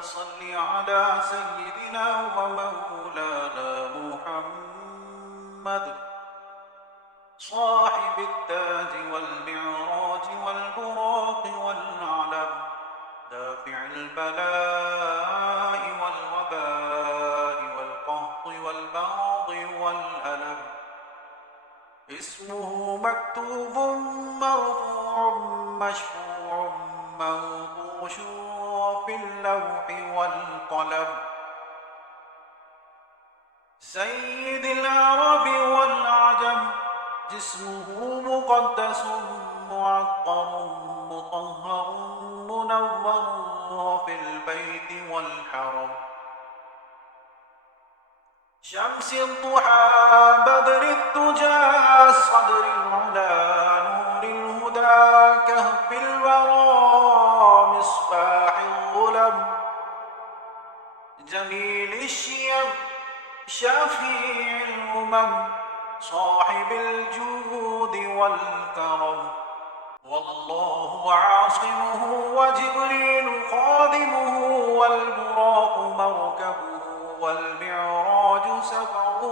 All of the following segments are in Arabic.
صل على سيدنا ومولانا محمد صاحب التاج والمعراج والبراق والعلم دافع البلاء والوباء والقهط والمرض والألم. اسمه مكتوب مرفوع مشفوع منقوش في اللوح والقلم. سيد العرب والعجم جسمه مقدس معطر مطهر منور في البيت والحرم. شمس الضحى بدر الدجى صدر العلا نور الهدى كهف الورى مصباح الظلم. جميل الشيم شفيع الأمم صاحب الجود والكرم. والله عاصمه وجبريل خادمه والبراق مركبه والمعراج سفره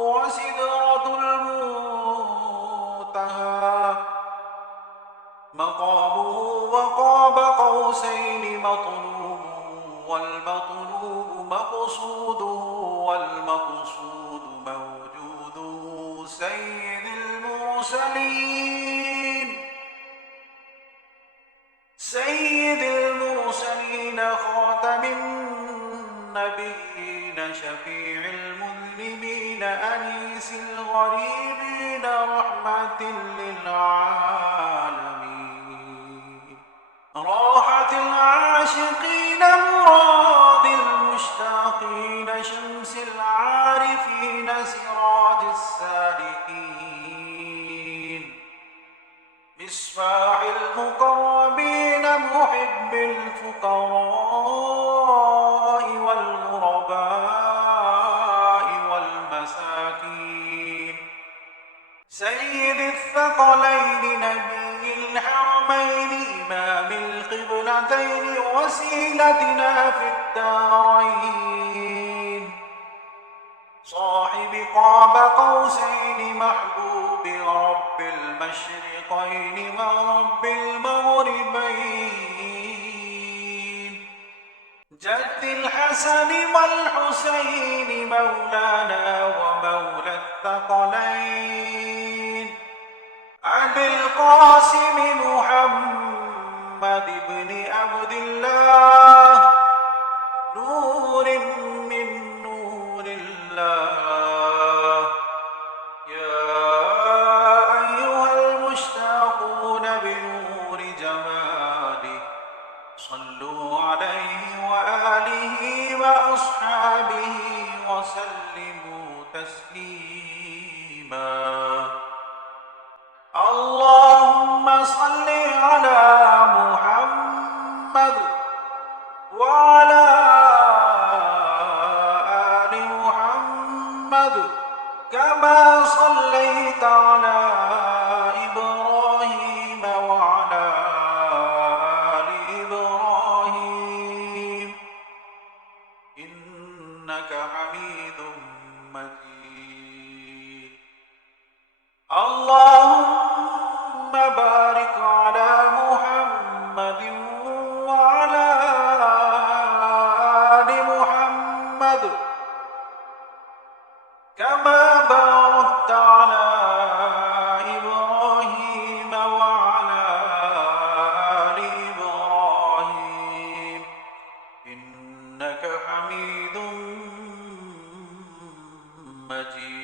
وسدرة المنتهى مقامه وقاب قوسين مطلوبه والمطلوب مقصوده والمقصود موجوده. سيد المرسلين سيد المرسلين خاتم النبيين شفيع المذنبين أنيس الغريبين رحمة للعالمين راحة العاشقين مراد المشتاقين شمس العارفين سراج السالكين مصباح المقربين محب الفقراء والغرباء والمساكين. سيد الثقلين نبي الحرمين إمام القبلتين وسيلتنا في الدارين صاحب قاب قوسين محبوب رب المشرقين ورب المغربين. جد الحسن والحسين مولانا ومولى الثقلين أبي القاسم محمد بن عبد الله نور من نور الله. يا أيها المشتاقون بنور جماله صلوا عليه وآله وأصحابه وسلموا تسليما. اللهم صل على محمد وعلى آل محمد كما صليت على إبراهيم وعلى آل إبراهيم إنك حميد مجيد. اللهم بارك على محمد وعلى آل محمد كما باركت على إبراهيم وعلى آل إبراهيم إنك حميد مجيد.